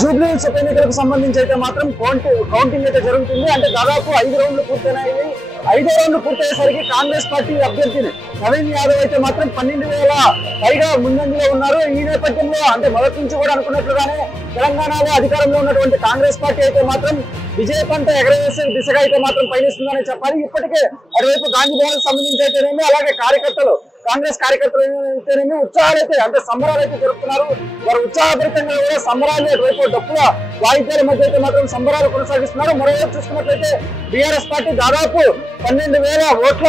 జూబ్లీహిల్స్ ఉప ఎన్నికలకు సంబంధించి అయితే మాత్రం కౌంటింగ్ అయితే జరుగుతుంది. అంటే దాదాపు 5 రౌండ్లు పూర్తయినాయి. 5వ రౌండ్ పూర్తయ్యేసరికి కాంగ్రెస్ పార్టీ అభ్యర్థిని నవీన్ యాదవ్ అయితే మాత్రం 12,000 పైగా ముందంజలో ఉన్నారు. ఈ నేపథ్యంలో అంటే మొదటి నుంచి కూడా అనుకున్నట్లుగానే తెలంగాణలో అధికారంలో ఉన్నటువంటి కాంగ్రెస్ పార్టీ అయితే మాత్రం విజయ పంట ఎగరవేసే దిశగా అయితే మాత్రం పయనిస్తుందని చెప్పాలి. ఇప్పటికే అటువైపు గాంధీ భవన్ సంబంధించి అయితేనేమి, అలాగే కార్యకర్తలు కాంగ్రెస్ కార్యకర్తలు అయితేనేమి ఉత్సాహాలు అయితే అంటే సంబరాలు అయితే జరుపుతున్నారు. వారు ఉత్సాహభరితంగా కూడా సంబరాలు అటువైపు డప్పుల వాయిద్యాల మధ్య అయితే మాత్రం సంబరాలు కొనసాగిస్తున్నారు. మరోవైపు చూసుకున్నట్లయితే బీఆర్ఎస్ పార్టీ దాదాపు 12,000 ఓట్ల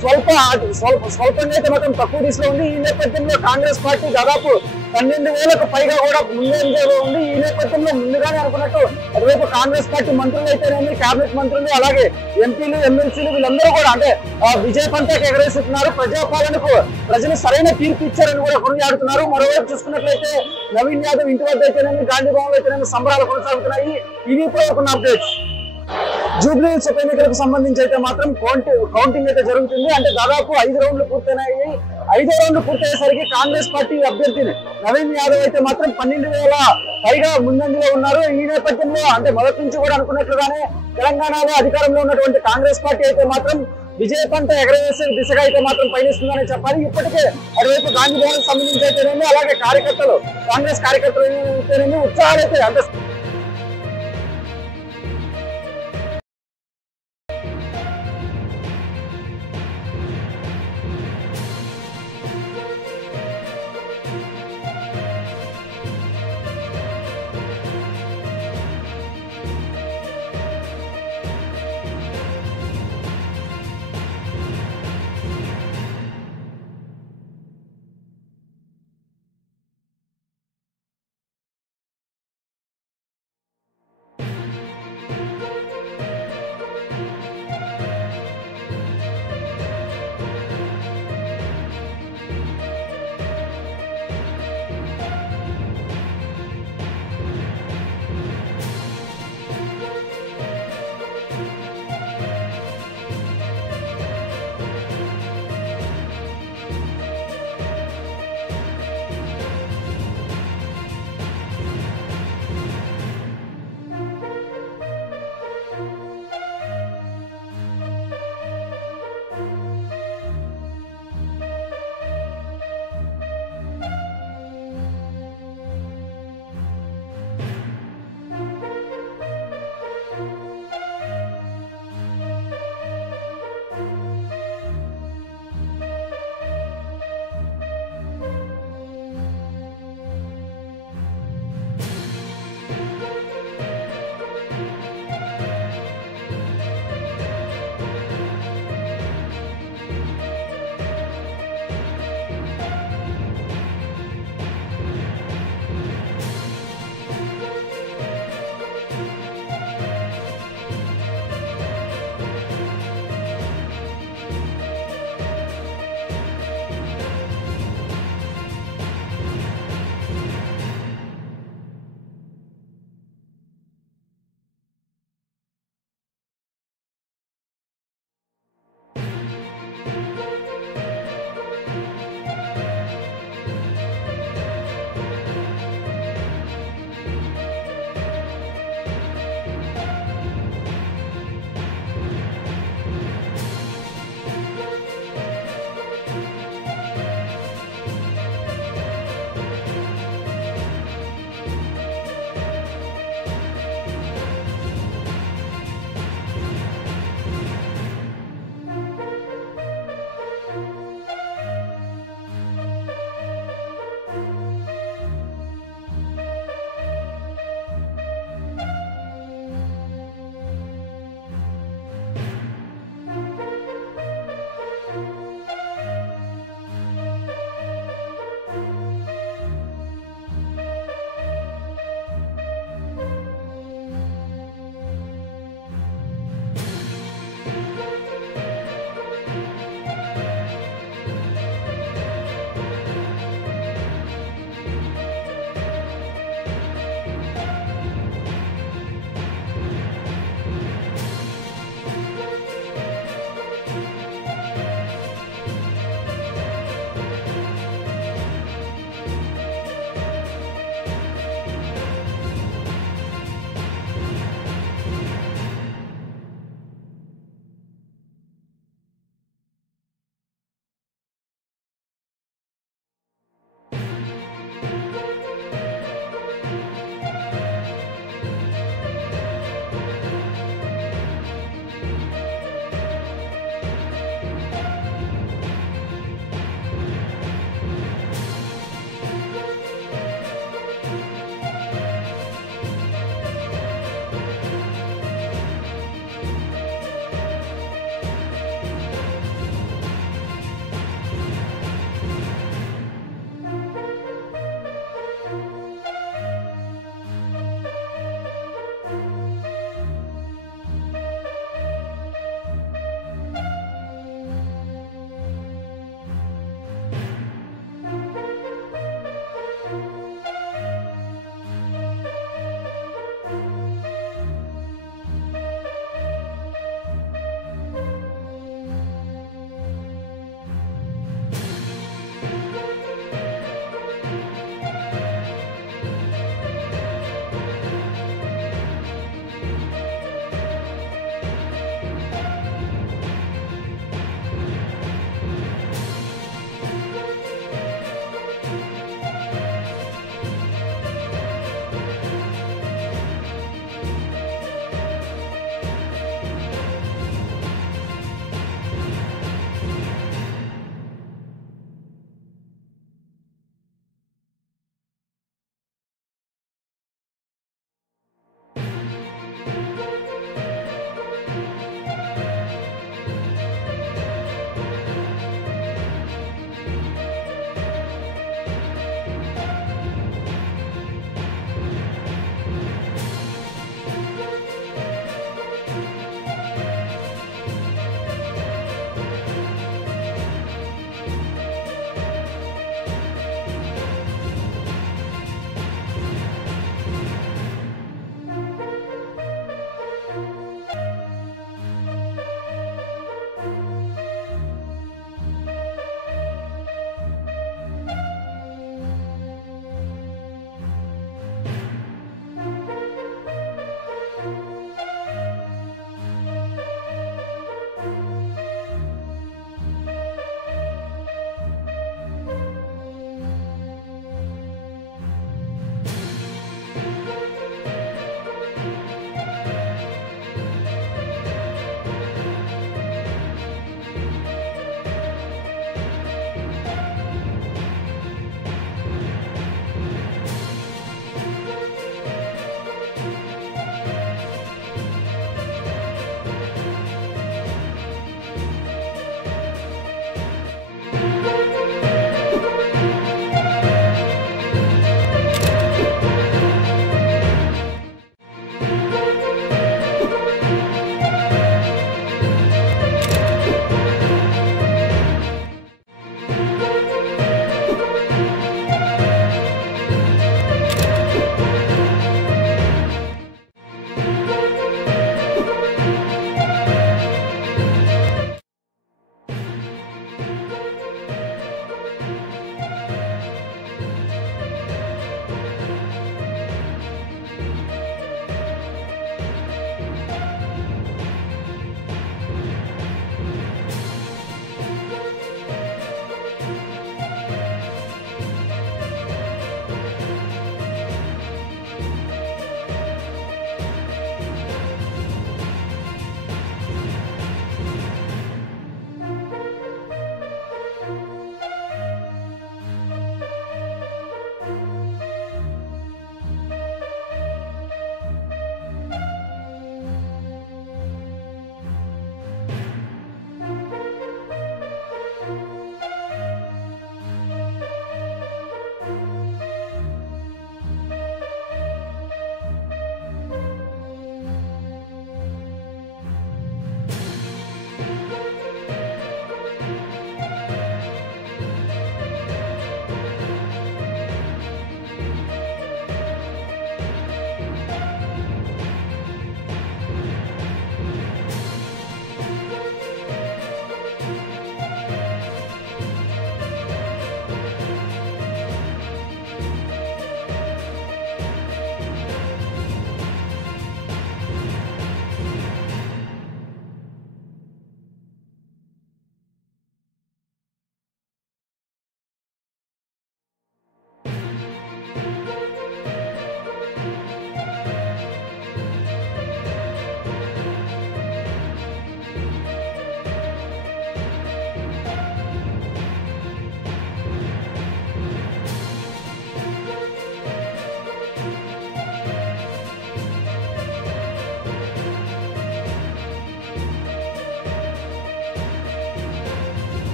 స్వల్పంగా అయితే మాత్రం తక్కువ దిశలో ఉంది. ఈ నేపథ్యంలో కాంగ్రెస్ పార్టీ దాదాపు 12,000కు పైగా కూడా ముందంజలో ఉంది. ఈ నేపథ్యంలో ముందుగానే అనుకున్నట్టు అటువైపు కాంగ్రెస్ పార్టీ మంత్రులు అయితేనేమి, కేబినెట్ మంత్రులు, అలాగే ఎంపీలు, ఎమ్మెల్సీలు వీళ్ళందరూ కూడా అంటే విజయ పంటకు ఎగరేస్తున్నారు. ప్రజాపాలనకు ప్రజలు సరైన తీర్పు ఇచ్చారని కూడా కొనియాడుతున్నారు. మరోవైపు చూసుకున్నట్లయితే నవీన్ యాదవ్ ఇంటి వద్ద అయితేనేమి, గాంధీ భవన్ అయితేనేమి సంబరాలు కొనసాగుతున్నాయి. ఇవి ఇప్పుడు అప్డేట్స్. జూబ్లీహిల్స్ ఉప ఎన్నికలకు సంబంధించి అయితే మాత్రం కౌంటింగ్ అయితే జరుగుతుంది. అంటే దాదాపు 5 రౌండ్లు పూర్తయినాయి. 5వ రౌండ్ పూర్తయ్యేసరికి కాంగ్రెస్ పార్టీ అభ్యర్థిని నవీన్ యాదవ్ అయితే మాత్రం 12,000 పైగా ముందంజలో ఉన్నారు. ఈ నేపథ్యంలో అంటే మొదటి నుంచి కూడా అనుకున్నట్లుగానే తెలంగాణలో అధికారంలో ఉన్నటువంటి కాంగ్రెస్ పార్టీ అయితే మాత్రం విజయ పంట ఎగరవేసే దిశగా అయితే మాత్రం పయనిస్తుందని చెప్పాలి. ఇప్పటికే అటువైపు గాంధీ భవన్ సంబంధించి అయితేనేమి, అలాగే కాంగ్రెస్ కార్యకర్తలు అయితేనేమి ఉత్సాహాలు అయితే అంటే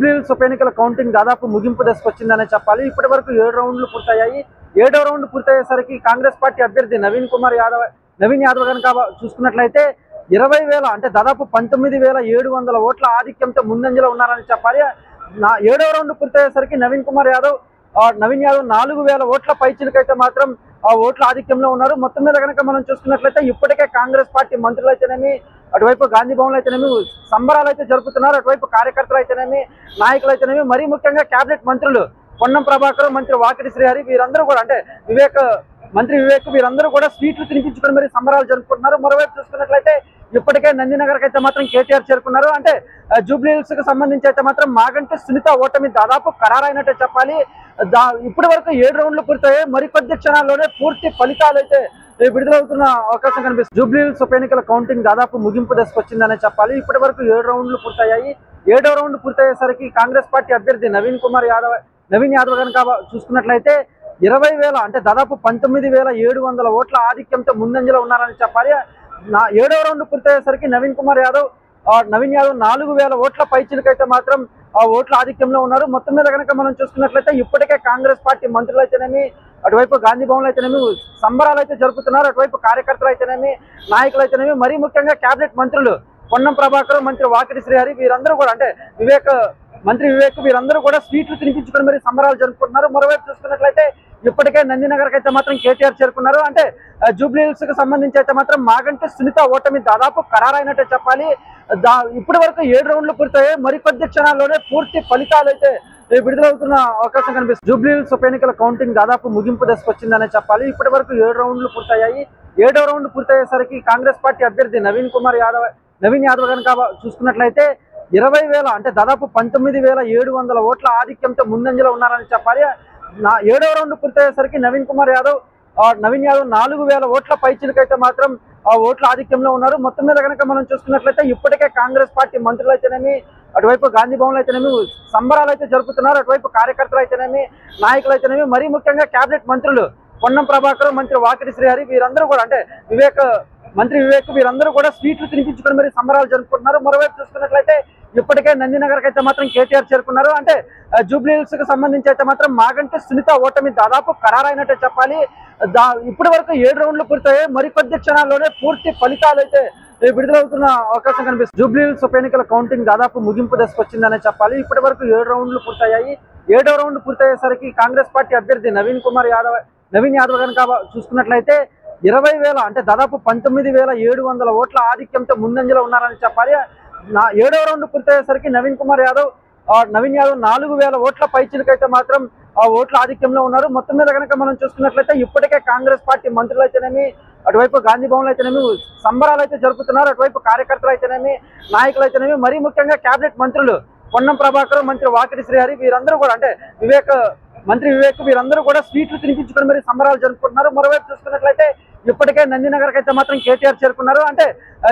జూబ్లీహిల్స్ ఉప ఎన్నికల కౌంటింగ్ దాదాపు ముగింపు దశకు వచ్చిందనే చెప్పాలి. ఇప్పటి వరకు 7 రౌండ్లు పూర్తయ్యాయి. 7వ రౌండ్ పూర్తయ్యేసరికి కాంగ్రెస్ పార్టీ అభ్యర్థి నవీన్ యాదవ్ కనుక చూసుకున్నట్లయితే 20,000 అంటే దాదాపు 19,700 ఓట్ల ఆధిక్యంతో ముందంజలో ఉన్నారని చెప్పాలి. 7వ రౌండ్ పూర్తయ్యేసరికి నవీన్ యాదవ్ 4,000 ఓట్ల పైచిలకైతే మాత్రం ఆ ఓట్ల ఆధిక్యంలో ఉన్నారు. మొత్తం మీద కనుక మనం చూసుకున్నట్లయితే ఇప్పటికే కాంగ్రెస్ పార్టీ మంత్రులు అయితేనేమి, అటువైపు గాంధీ భవన్ అయితేనేమి సంబరాలు అయితే జరుపుతున్నారు. అటువైపు కార్యకర్తలు అయితేనేమి, నాయకులు అయితేనేమి, మరీ ముఖ్యంగా కేబినెట్ మంత్రులు పొన్నం ప్రభాకర్, మంత్రి వాకిటి శ్రీహరి వీరందరూ కూడా అంటే మంత్రి వివేక్ వీరందరూ కూడా స్వీట్లు తినిపించుకొని మరి సంబరాలు జరుపుకుంటున్నారు. మరోవైపు చూసుకున్నట్లయితే ఇప్పటికే నందినగర్కి అయితే మాత్రం కేటీఆర్ చేరుకున్నారు. అంటే జూబ్లీహిల్స్ కు సంబంధించి అయితే మాత్రం మాగంటి సునీత ఓటమి దాదాపు ఖరారైనట్టే చెప్పాలి. ఇప్పటి వరకు 7 రౌండ్లు పూర్తయ్యాయి. మరికొద్ది క్షణాల్లోనే పూర్తి ఫలితాలు అయితే విడుదలవుతున్న అవకాశం కనిపిస్తుంది. జూబ్లీహిల్స్ ఉప ఎన్నికల కౌంటింగ్ దాదాపు ముగింపు దశకు వచ్చిందనే చెప్పాలి. ఇప్పటి వరకు 7 రౌండ్లు పూర్తయ్యాయి. 7వ రౌండ్ పూర్తయ్యేసరికి కాంగ్రెస్ పార్టీ అభ్యర్థి నవీన్ యాదవ్ కనుక చూసుకున్నట్లయితే 20,000 అంటే దాదాపు 19,700 ఓట్ల ఆధిక్యంతో ముందంజలో ఉన్నారని చెప్పాలి. 7వ రౌండ్ పూర్తయ్యేసరికి నవీన్ యాదవ్ 4,000 ఓట్ల పైచిలకైతే మాత్రం ఆ ఓట్ల ఆధిక్యంలో ఉన్నారు. మొత్తం మీద కనుక మనం చూసుకున్నట్లయితే ఇప్పటికే కాంగ్రెస్ పార్టీ మంత్రులు అయితేనేమి, అటువైపు గాంధీ భవన్ అయితేనేమి సంబరాలు అయితే జరుపుతున్నారు. అటువైపు కార్యకర్తలు అయితేనేమి, నాయకులు అయితేనేమి, మరీ ముఖ్యంగా కేబినెట్ మంత్రులు పొన్నం ప్రభాకర్, మంత్రి వాకిటి శ్రీహరి వీరందరూ కూడా అంటే మంత్రి వివేక్ వీరందరూ కూడా స్వీట్లు తినిపించుకొని మరి సంబరాలు జరుపుకుంటున్నారు. మరోవైపు చూసుకున్నట్లయితే ఇప్పటికే నందినగర్కి అయితే మాత్రం కేటీఆర్ చేరుకున్నారు. అంటే జూబ్లీహిల్స్ కు సంబంధించి అయితే మాత్రం మాగంటి సునీత ఓటమి దాదాపు ఖరారైనట్టే చెప్పాలి. ఇప్పటి వరకు 7 రౌండ్లు పూర్తయ్యాయి. మరికొద్ది క్షణాల్లోనే పూర్తి ఫలితాలు అయితే విడుదలవుతున్న అవకాశం కనిపిస్తుంది. జూబ్లీహిల్స్ ఉప ఎన్నికల కౌంటింగ్ దాదాపు ముగింపు దశకు వచ్చిందనే చెప్పాలి. ఇప్పటి వరకు 7 రౌండ్లు పూర్తయ్యాయి. 7వ రౌండ్ పూర్తయ్యేసరికి కాంగ్రెస్ పార్టీ అభ్యర్థి నవీన్ యాదవ్ కనుక చూసుకున్నట్లయితే 20,000 అంటే దాదాపు 19,700 ఓట్ల ఆధిక్యంతో ముందంజలో ఉన్నారని చెప్పాలి. 7వ రౌండ్ పూర్తయ్యేసరికి నవీన్ యాదవ్ 4,000 ఓట్ల పైచిలకైతే మాత్రం ఆ ఓట్ల ఆధిక్యంలో ఉన్నారు. మొత్తం మీద కనుక మనం చూసుకున్నట్లయితే ఇప్పటికే కాంగ్రెస్ పార్టీ మంత్రులు అయితేనేమి, అటువైపు గాంధీ భవన్ అయితేనేమి సంబరాలు అయితే జరుపుతున్నారు. అటువైపు కార్యకర్తలు అయితేనేమి, నాయకులు అయితేనేమి, మరీ ముఖ్యంగా కేబినెట్ మంత్రులు పొన్నం ప్రభాకర్, మంత్రి వాకిటి శ్రీహరి వీరందరూ కూడా అంటే మంత్రి వివేక్ వీరందరూ కూడా స్వీట్లు తినిపించుకొని మరి సంబరాలు జరుపుకుంటున్నారు. మరోవైపు చూసుకున్నట్లయితే ఇప్పటికే నందినగర్కి అయితే మాత్రం కేటీఆర్ చేరుకున్నారు. అంటే జూబ్లీహిల్స్ కు సంబంధించి అయితే మాత్రం మాగంటి సునీత ఓటమి దాదాపు ఖరారైనట్టే చెప్పాలి. ఇప్పటి వరకు 7 రౌండ్లు పూర్తయ్యాయి. మరికొద్ది క్షణాల్లోనే పూర్తి ఫలితాలు అయితే విడుదలవుతున్న అవకాశం కనిపిస్తుంది. జూబ్లీహిల్స్ ఉప ఎన్నికల కౌంటింగ్ దాదాపు ముగింపు దశకు వచ్చిందనే చెప్పాలి. ఇప్పటి వరకు 7 రౌండ్లు పూర్తయ్యాయి. 7వ రౌండ్ పూర్తయ్యేసరికి కాంగ్రెస్ పార్టీ అభ్యర్థి నవీన్ యాదవ్ కనుక చూసుకున్నట్లయితే 20,000 అంటే దాదాపు 19,700 ఓట్ల ఆధిక్యంతో ముందంజలో ఉన్నారని చెప్పాలి. 7వ రౌండ్ పూర్తయ్యేసరికి నవీన్ యాదవ్ 4,000 ఓట్ల పైచిలకైతే మాత్రం ఆ ఓట్ల ఆధిక్యంలో ఉన్నారు. మొత్తం మీద కనుక మనం చూసుకున్నట్లయితే ఇప్పటికే కాంగ్రెస్ పార్టీ మంత్రులు అయితేనేమి, అటువైపు గాంధీ భవన్ అయితేనేమి సంబరాలు అయితే జరుపుతున్నారు. అటువైపు కార్యకర్తలు అయితేనేమి, నాయకులు అయితేనేమి, మరీ ముఖ్యంగా కేబినెట్ మంత్రులు పొన్నం ప్రభాకర్, మంత్రి వాకిటి శ్రీహరి వీరందరూ కూడా అంటే మంత్రి వివేక్ వీరందరూ కూడా స్వీట్లు తినిపించుకొని మరి సంబరాలు జరుపుకుంటున్నారు. మరోవైపు చూసుకున్నట్లయితే ఇప్పటికే నందినగర్కి అయితే మాత్రం కేటీఆర్ చేరుకున్నారు. అంటే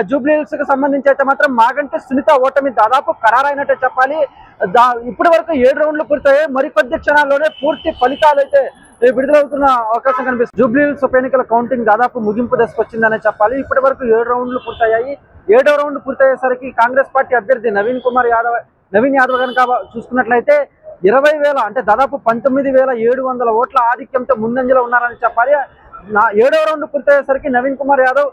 జూబ్లీహిల్స్ కు సంబంధించి అయితే మాత్రం మాగంటి సునీత ఓటమి దాదాపు ఖరారైనట్టే చెప్పాలి. ఇప్పటి వరకు 7 రౌండ్లు పూర్తయ్యాయి. మరికొద్ది క్షణాల్లోనే పూర్తి ఫలితాలు అయితే విడుదలవుతున్న అవకాశం కనిపిస్తుంది. జూబ్లీహిల్స్ ఉప ఎన్నికల కౌంటింగ్ దాదాపు ముగింపు దశకు వచ్చిందనే చెప్పాలి. ఇప్పటి వరకు 7 రౌండ్లు పూర్తయ్యాయి. 7వ రౌండ్ పూర్తయ్యేసరికి కాంగ్రెస్ పార్టీ అభ్యర్థి నవీన్ యాదవ్ కనుక చూసుకున్నట్లయితే 20,000 అంటే దాదాపు 19,700 ఓట్ల ఆధిక్యంతో ముందంజలో ఉన్నారని చెప్పాలి. 7వ రౌండ్ పూర్తయ్యేసరికి నవీన్ యాదవ్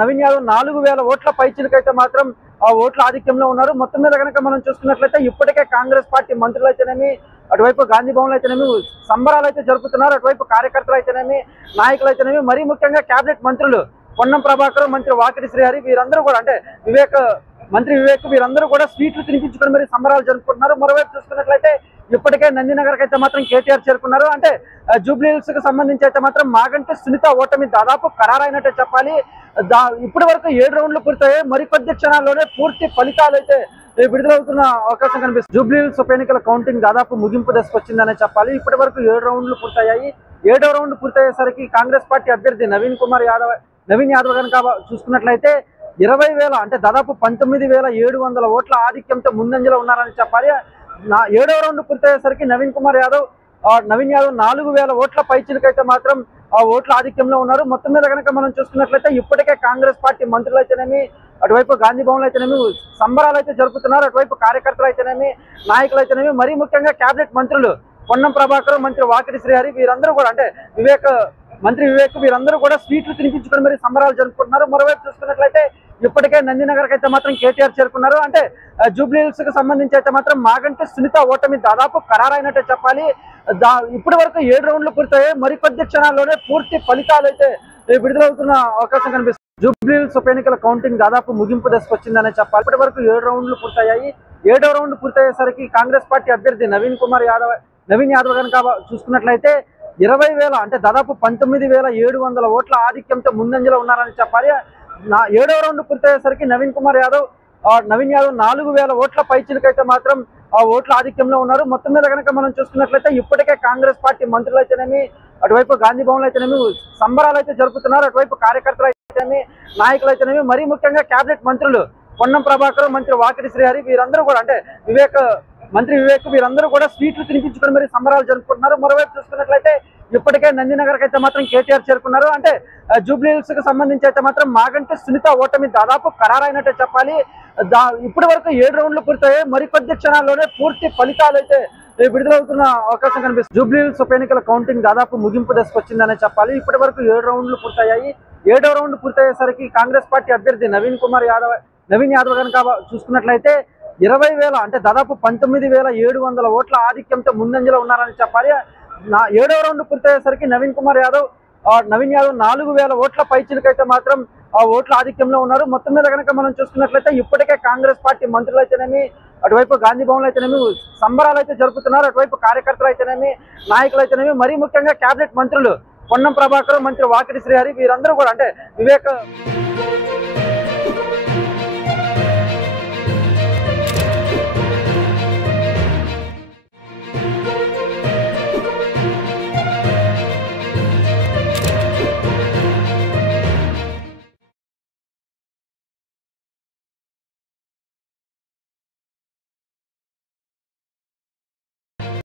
4,000 ఓట్ల పైచిలకైతే మాత్రం ఆ ఓట్ల ఆధిక్యంలో ఉన్నారు. మొత్తం మీద కనుక మనం చూసుకున్నట్లయితే ఇప్పటికే కాంగ్రెస్ పార్టీ మంత్రులు అయితేనేమి, అటువైపు గాంధీ భవన్ అయితేనేమి సంబరాలు అయితే జరుపుతున్నారు. అటువైపు కార్యకర్తలు అయితేనేమి, నాయకులు అయితేనేమి, మరీ ముఖ్యంగా కేబినెట్ మంత్రులు పొన్నం ప్రభాకర్, మంత్రి వాకిటి శ్రీహరి వీరందరూ కూడా అంటే మంత్రి వివేక్ వీరందరూ కూడా స్వీట్లు తినిపించుకొని మరి సంబరాలు జరుపుకుంటున్నారు. మరోవైపు చూసుకున్నట్లయితే ఇప్పటికే నందినగర్కి అయితే మాత్రం కేటీఆర్ చేరుకున్నారు. అంటే జూబ్లీహిల్స్ కు సంబంధించి అయితే మాత్రం మాగంటి సునీత ఓటమి దాదాపు ఖరారైనట్టే చెప్పాలి. ఇప్పటి వరకు 7 రౌండ్లు పూర్తయ్యాయి. మరికొద్ది క్షణాల్లోనే పూర్తి ఫలితాలు అయితే విడుదలవుతున్న అవకాశం కనిపిస్తుంది. జూబ్లీహిల్స్ ఉప ఎన్నికల కౌంటింగ్ దాదాపు ముగింపు దశకు వచ్చిందనే చెప్పాలి. ఇప్పటి వరకు 7 రౌండ్లు పూర్తయ్యాయి. 7వ రౌండ్ పూర్తయ్యేసరికి కాంగ్రెస్ పార్టీ అభ్యర్థి నవీన్ యాదవ్ కనుక చూసుకున్నట్లయితే 20,000 అంటే దాదాపు 19,700 ఓట్ల ఆధిక్యంతో ముందంజలో ఉన్నారని చెప్పాలి. 7వ రౌండ్ పూర్తయ్యేసరికి నవీన్ యాదవ్ 4,000 ఓట్ల పైచిలకైతే మాత్రం ఓట్ల ఆధిక్యంలో ఉన్నారు. మొత్తం మీద కనుక మనం చూసుకున్నట్లయితే ఇప్పటికే కాంగ్రెస్ పార్టీ మంత్రులు అయితేనేమి, అటువైపు గాంధీ భవన్ అయితేనేమి సంబరాలు అయితే జరుపుతున్నారు. అటువైపు కార్యకర్తలు అయితేనేమి, నాయకులు అయితేనేమి, మరీ ముఖ్యంగా కేబినెట్ మంత్రులు పొన్నం ప్రభాకర్, మంత్రి వాకిటి శ్రీహరి వీరందరూ కూడా అంటే మంత్రి వివేక్ వీరందరూ కూడా స్వీట్లు తినిపించుకొని మరి సంబరాలు జరుపుకుంటున్నారు. మరోవైపు చూసుకున్నట్లయితే ఇప్పటికే నందినగర్ అయితే మాత్రం కేటీఆర్ చేరుకున్నారు. అంటే జూబ్లీ హిల్స్ కు సంబంధించి అయితే మాత్రం మాగంటి సునీత ఓటమి దాదాపు ఖరారైనట్టే చెప్పాలి. ఇప్పటి వరకు 7 రౌండ్లు పూర్తయ్యాయి. మరికొద్ది క్షణాల్లోనే పూర్తి ఫలితాలు అయితే విడుదలవుతున్న అవకాశం కనిపిస్తుంది. జూబ్లీ హిల్స్ ఉప ఎన్నికల కౌంటింగ్ దాదాపు ముగింపు దశకు వచ్చిందనే చెప్పాలి. ఇప్పటి వరకు 7 రౌండ్లు పూర్తయ్యాయి. 7వ రౌండ్ పూర్తయ్యేసరికి కాంగ్రెస్ పార్టీ అభ్యర్థి నవీన్ యాదవ్ కనుక చూసుకున్నట్లయితే 20,000 అంటే దాదాపు 19,700 ఓట్ల ఆధిక్యంతో ముందంజలో ఉన్నారని చెప్పాలి. 7వ రౌండ్ పూర్తయ్యేసరికి నవీన్ యాదవ్ 4,000 ఓట్ల పైచిలకైతే మాత్రం ఓట్ల ఆధిక్యంలో ఉన్నారు. మొత్తం మీద కనుక మనం చూసుకున్నట్లయితే ఇప్పటికే కాంగ్రెస్ పార్టీ మంత్రులు అయితేనేమి, అటువైపు గాంధీ భవన్ అయితేనేమి సంబరాలు అయితే జరుపుతున్నారు. అటువైపు కార్యకర్తలు అయితేనేమి, నాయకులు అయితేనేమి, మరీ ముఖ్యంగా కేబినెట్ మంత్రులు పొన్నం ప్రభాకర్, మంత్రి వాకిటి శ్రీహరి వీరందరూ కూడా అంటే మంత్రి వివేక్ వీరందరూ కూడా స్వీట్లు తినిపించుకొని మరి సంబరాలు జరుపుకుంటున్నారు. మరోవైపు చూసుకున్నట్లయితే ఇప్పటికే నందినగర్ అయితే మాత్రం కేటీఆర్ చేరుకున్నారు. అంటే జూబ్లీ హిల్స్ కు సంబంధించి అయితే మాత్రం మాగంటి సునీత ఓటమి దాదాపు ఖరారైనట్టే చెప్పాలి. ఇప్పటి వరకు 7 రౌండ్లు పూర్తయ్యాయి. మరికొద్ది క్షణాల్లోనే పూర్తి ఫలితాలు అయితే విడుదలవుతున్న అవకాశం కనిపిస్తుంది. జూబ్లీ హిల్స్ ఉప ఎన్నికల కౌంటింగ్ దాదాపు ముగింపు దశకు వచ్చిందనే చెప్పాలి. ఇప్పటి వరకు 7 రౌండ్లు పూర్తయ్యాయి. 7వ రౌండ్ పూర్తయ్యేసరికి కాంగ్రెస్ పార్టీ అభ్యర్థి నవీన్ యాదవ్ కనుక చూసుకున్నట్లయితే 20,000 అంటే దాదాపు 19,700 ఓట్ల ఆధిక్యంతో ముందంజలో ఉన్నారని చెప్పాలి. 7వ రౌండ్ పూర్తయ్యేసరికి నవీన్ యాదవ్ 4,000 ఓట్ల పైచిలకైతే మాత్రం ఓట్ల ఆధిక్యంలో ఉన్నారు. మొత్తం మీద కనుక మనం చూసుకున్నట్లయితే ఇప్పటికే కాంగ్రెస్ పార్టీ మంత్రులు అయితేనేమి, అటువైపు గాంధీ భవన్ అయితేనేమి సంబరాలు అయితే జరుపుతున్నారు. అటువైపు కార్యకర్తలు అయితేనేమి, నాయకులు అయితేనేమి, మరీ ముఖ్యంగా కేబినెట్ మంత్రులు పొన్నం ప్రభాకర్, మంత్రి వాకిటి శ్రీహరి వీరందరూ కూడా అంటే